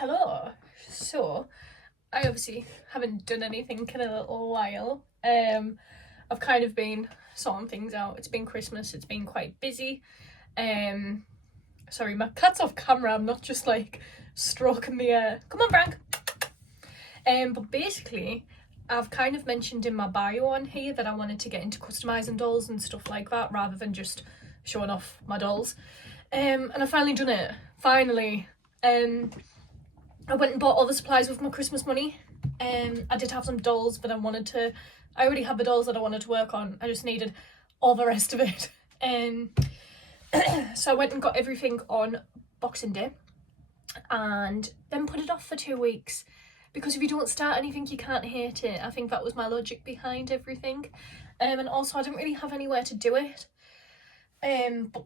Hello. So, I obviously haven't done anything in a little while. I've kind of been sorting things out. It's been Christmas. It's been quite busy. Um, Sorry, my cat's off camera. I'm not just like stroking the air. Come on, Frank. But basically, I've kind of mentioned in my bio on here that I wanted to get into customizing dolls and stuff like that rather than just showing off my dolls. And I finally done it. Finally. I went and bought all the supplies with my Christmas money. I did have some dolls, but I already had the dolls that I wanted to work on. I just needed all the rest of it. So I went and got everything on Boxing Day and then put it off for 2 weeks. Because if you don't start anything, you can't hate it. I think that was my logic behind everything. And also I didn't really have anywhere to do it. But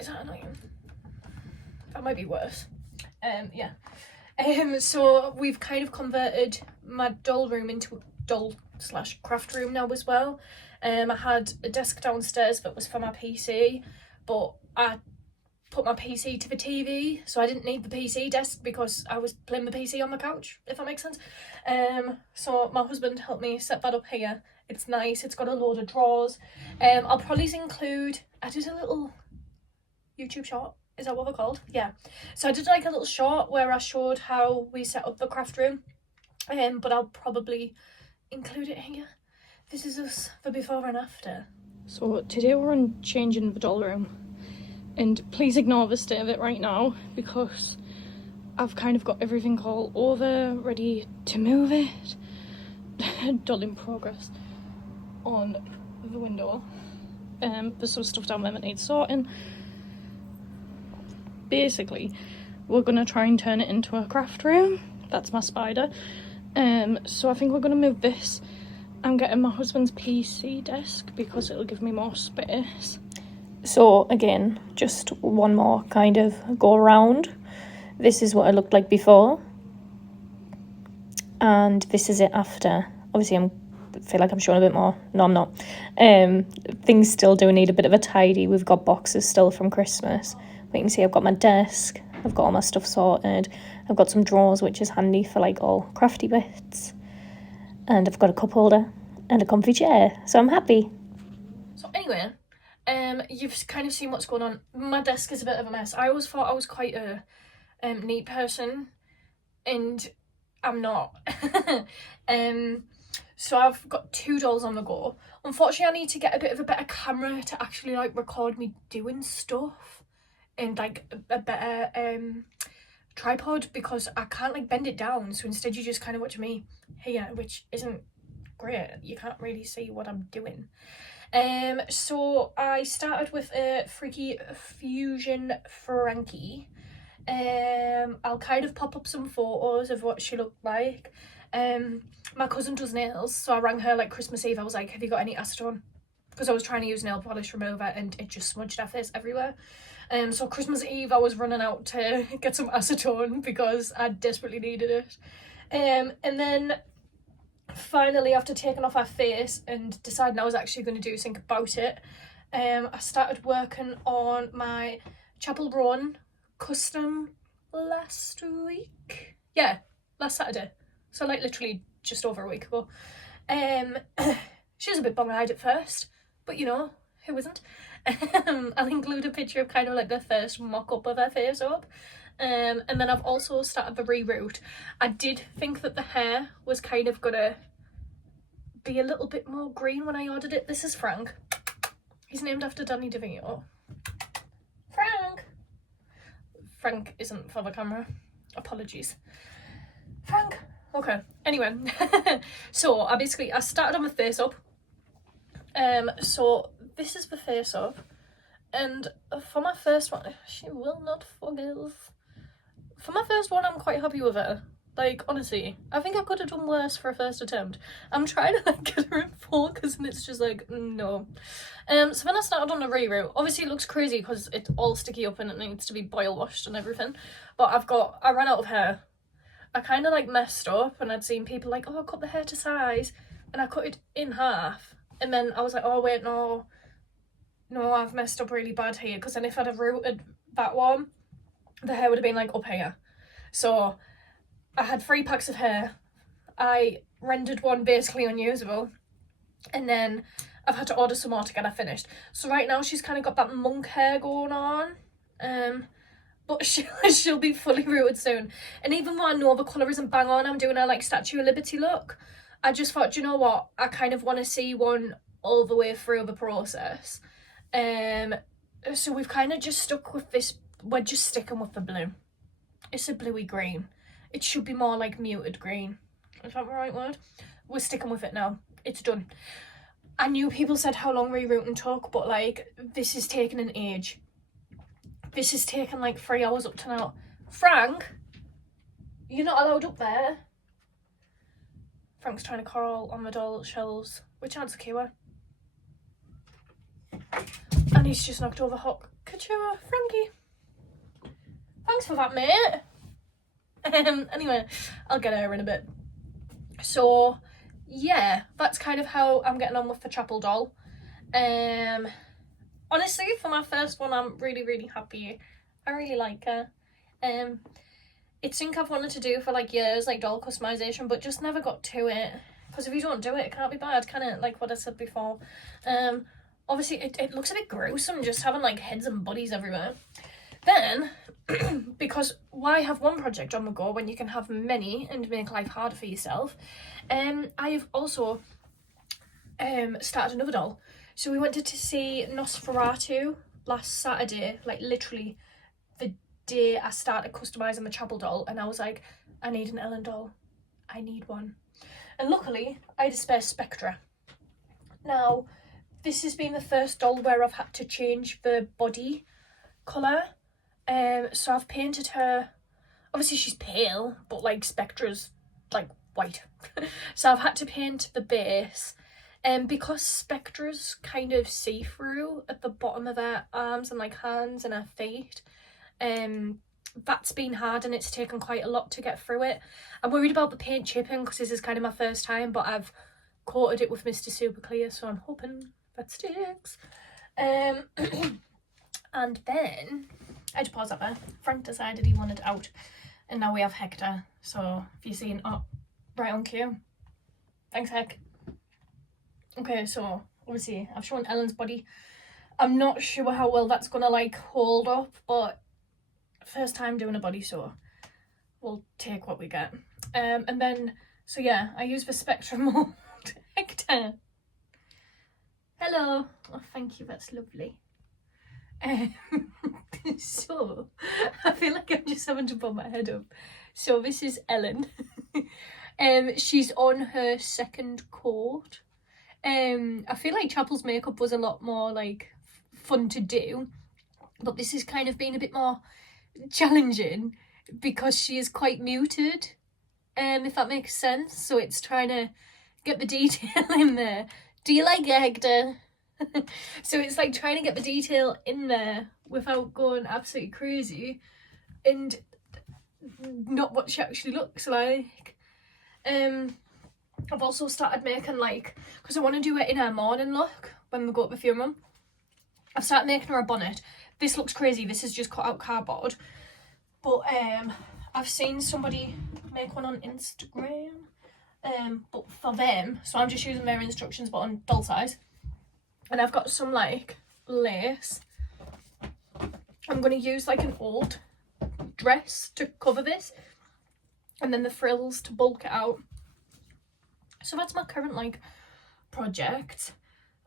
is that annoying? That might be worse. Yeah. So we've kind of converted my doll room into a doll/craft room now as well. I had a desk downstairs that was for my PC, but I put my PC to the TV, so I didn't need the PC desk because I was playing the PC on the couch, if that makes sense. So my husband helped me set that up here. It's nice, it's got a load of drawers. I'll probably include, I did a little YouTube short. Is that what they're called? Yeah. So I did like a little short where I showed how we set up the craft room. But I'll probably include it here. This is us for before and after. So today we're on changing the doll room. And please ignore the state of it right now because I've kind of got everything all over, ready to move it. Doll in progress on the window. There's some stuff down there that needs sorting. Basically, we're gonna try and turn it into a craft room. That's my spider. So I think we're gonna move this. I'm getting my husband's PC desk because it'll give me more space. So again, just one more kind of go around. This is what it looked like before. And this is it after. Obviously I feel like I'm showing a bit more. No, I'm not. Things still do need a bit of a tidy. We've got boxes still from Christmas. But you can see I've got my desk, I've got all my stuff sorted, I've got some drawers which is handy for like all crafty bits, and I've got a cup holder and a comfy chair, so I'm happy. So anyway, you've kind of seen what's going on. My desk is a bit of a mess. I always thought I was quite a neat person, and I'm not. So I've got 2 dolls on the go. Unfortunately, I need to get a bit of a better camera to actually like record me doing stuff. And like a better tripod because I can't like bend it down, so instead you just kind of watch me here, which isn't great. You can't really see what I'm doing. So I started with a Freaky Fusion Frankie. I'll kind of pop up some photos of what she looked like. My cousin does nails, so I rang her like Christmas Eve. I was like, have you got any acetone? Because I was trying to use nail polish remover and it just smudged her face everywhere. So Christmas Eve I was running out to get some acetone because I desperately needed it. And then finally, after taking off her face and deciding I was actually going to do something about it, I started working on my Chappell Roan custom last week. Yeah, last Saturday. So like literally just over a week ago. She was a bit bong-eyed at first, but you know, who isn't? I'll include a picture of kind of like the first mock-up of her face up. And then I've also started the reroute. I did think that the hair was kind of gonna be a little bit more green when I ordered it. This is Frank. He's named after Danny DeVito. Frank! Frank isn't for the camera. Apologies. Frank! Okay, anyway. So I started on the face up. So this is the face up, and for my first one, she will not forgive. For my first one, I'm quite happy with her. Like, honestly, I think I could have done worse for a first attempt. I'm trying to like get her in focus and it's just like, no. So then I started on the reroute. Obviously it looks crazy because it's all sticky up and it needs to be boil washed and everything. But I ran out of hair. I kind of like messed up and I'd seen people like, oh, cut the hair to size. And I cut it in half. And then I was like, oh wait, no, I've messed up really bad here. Because then if I'd have routed that one, the hair would have been like up here. So I had 3 packs of hair. I rendered one basically unusable, and then I've had to order some more to get her finished. So right now she's kind of got that monk hair going on, but she'll be fully rooted soon. And even though I know the colour isn't bang on, I'm doing her like Statue of Liberty look, I just thought, do you know what, I kind of want to see one all the way through the process. So we've kind of just stuck with this. We're just sticking with the blue. It's a bluey green. It should be more like muted green. Is that the right word? We're sticking with it now. It's done. I knew people said how long rerooting took, but like, this is taking an age. This has taken like 3 hours up to now. Frank, you're not allowed up there. Frank's trying to crawl on the doll shelves, which aren't secure. And he's just knocked over Hook. Kachua, Frankie. Thanks for that, mate. Anyway, I'll get her in a bit. So, yeah, that's kind of how I'm getting on with the Chappell doll. Honestly, for my first one, I'm really, really happy. I really like her. It's something I've wanted to do for like years, like doll customization, but just never got to it. Because if you don't do it, it can't be bad, can it? Like what I said before. Obviously, it looks a bit gruesome just having like heads and bodies everywhere. Then, because why have one project on the go when you can have many and make life harder for yourself, I've also started another doll. So we went to see Nosferatu last Saturday, like literally the day I started customising the Chappell doll, and I was like, I need an Ellen doll. I need one. And luckily, I had a spare Spectra. Now, this has been the first doll where I've had to change the body colour. So I've painted her, obviously she's pale, but like Spectra's like white. So I've had to paint the base. Because Spectra's kind of see-through at the bottom of her arms and like hands and her feet, that's been hard and it's taken quite a lot to get through it. I'm worried about the paint chipping because this is kind of my first time, but I've coated it with Mr. Super Clear, so I'm hoping that sticks. And then I had to pause that there. Frank decided he wanted out, and now we have Hector. So if you're seeing, oh, right on cue. Thanks, Heck. Okay, so obviously I've shown Ellen's body. I'm not sure how well that's gonna like hold up, but first time doing a body, so we'll take what we get. And then, so yeah, I use the Spectra mold. Hector. Hello. Oh, thank you, that's lovely. So, I feel like I'm just having to put my head up. So this is Ellen. She's on her 2nd coat. I feel like Chappell's makeup was a lot more like fun to do, but this has kind of been a bit more challenging because she is quite muted, if that makes sense. So it's trying to get the detail in there. Do you like it, Hector? So it's like trying to get the detail in there without going absolutely crazy and not what she actually looks like. I've also started making like, because I want to do it in her morning look when we go to the funeral. I've started making her a bonnet. This looks crazy, this is just cut out cardboard. But I've seen somebody make one on Instagram. But for them, so I'm just using their instructions but on doll size. And I've got some like lace. I'm going to use like an old dress to cover this. And then the frills to bulk it out. So that's my current like project.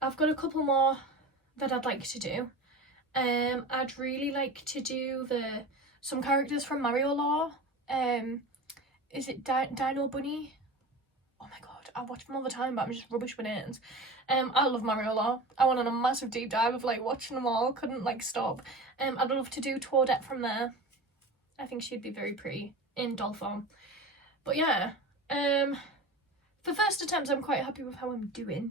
I've got a couple more that I'd like to do. I'd really like to do some characters from Mario Law. Is it Dino Bunny? Oh my god, I watch them all the time, but I'm just rubbish with names. I love Mario Law. I went on a massive deep dive of like watching them all, couldn't like stop. I'd love to do Toadette from there. I think she'd be very pretty in doll form. But yeah, for first attempts I'm quite happy with how I'm doing.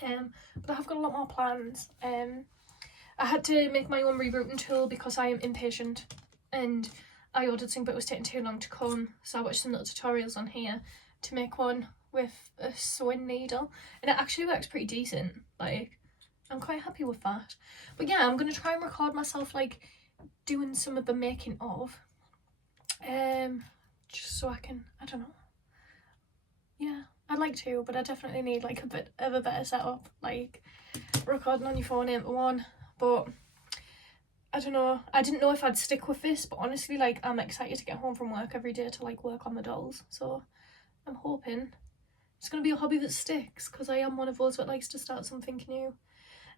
But I have got a lot more plans. I had to make my own rerouting tool because I am impatient and I ordered something but it was taking too long to come, so I watched some little tutorials on here to make one with a sewing needle, and it actually works pretty decent. Like, I'm quite happy with that. But yeah, I'm going to try and record myself like doing some of the making of, just so I can, I don't know. Yeah, I'd like to, but I definitely need like a bit of a better setup, like recording on your phone ain't the one. But I don't know, I didn't know if I'd stick with this, but honestly, like, I'm excited to get home from work every day to like work on the dolls, so I'm hoping it's gonna be a hobby that sticks, because I am one of those that likes to start something new.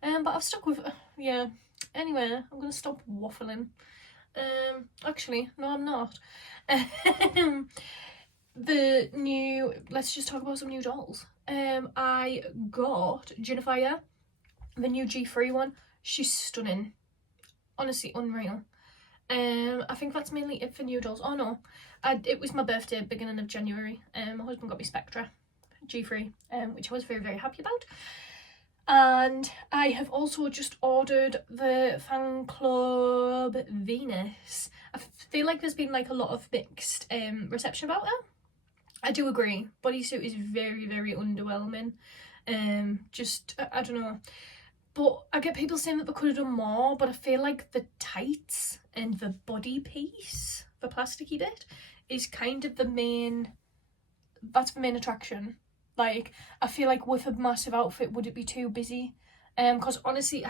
But I've stuck with, yeah. Anyway, I'm gonna stop waffling. Actually, no, I'm not. The new, let's just talk about some new dolls. I got Junifier, the new G3 one. She's stunning, honestly unreal. I think that's mainly it for new dolls. Oh no, it was my birthday beginning of January. My husband got me Spectra G3, which I was very, very happy about. And I have also just ordered the Fan Club Venus. I feel like there's been like a lot of mixed reception about her. I do agree, bodysuit is very, very underwhelming. Just I don't know, but I get people saying that they could have done more, but I feel like the tights and the body piece, the plasticky bit, is kind of the main, that's the main attraction. Like, I feel like with a massive outfit, would it be too busy? Because honestly,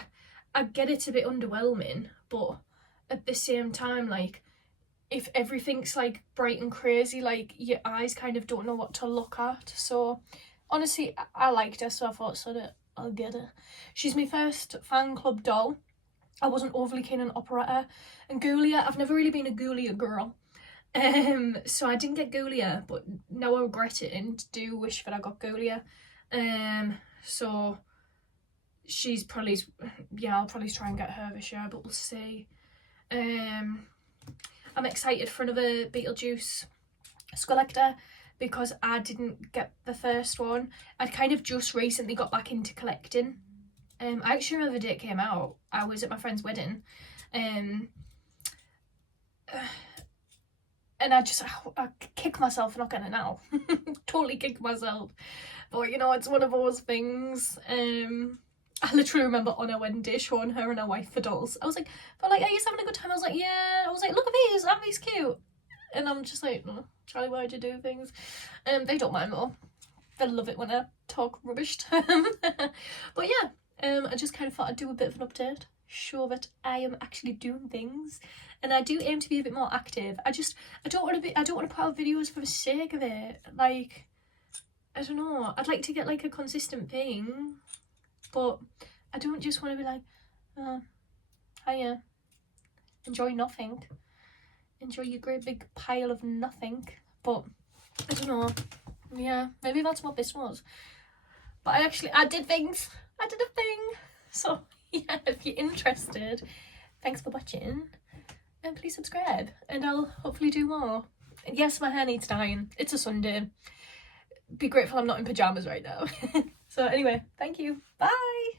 I get it's a bit underwhelming, but at the same time, like, if everything's like bright and crazy, like your eyes kind of don't know what to look at. So honestly, I liked her, so I thought, so that I'll get her. She's my first fan club doll. I wasn't overly keen on Operetta and Ghoulia. I've never really been a Ghoulia girl. So I didn't get Ghoulia, but now I regret it and do wish that I got Ghoulia. So she's probably, yeah, I'll probably try and get her this year, but we'll see. I'm excited for another Beetlejuice Skullactor because I didn't get the first one. I'd kind of just recently got back into collecting. I actually remember the day it came out. I was at my friend's wedding. And I kick myself for not getting it now. Totally kick myself. But you know, it's one of those things. I literally remember on her wedding day showing her and her wife the dolls. I was like, but like, are you having a good time? I was like, yeah. I was like, look at these, aren't these cute? And I'm just like, no, Charlie, why'd you do things? They don't mind though. They love it when I talk rubbish to them. But yeah, I just kind of thought I'd do a bit of an update, show that I am actually doing things, and I do aim to be a bit more active. I don't want to put out videos for the sake of it. Like, I don't know, I'd like to get like a consistent thing, but I don't just want to be like, oh, hiya, enjoy nothing, enjoy your great big pile of nothing. But I don't know, yeah, maybe that's what this was. But I did things. I did a thing. So yeah, if you're interested, thanks for watching, and please subscribe, and I'll hopefully do more. And yes, my hair needs dyeing. It's a Sunday. Be grateful I'm not in pajamas right now. So anyway, thank you. Bye.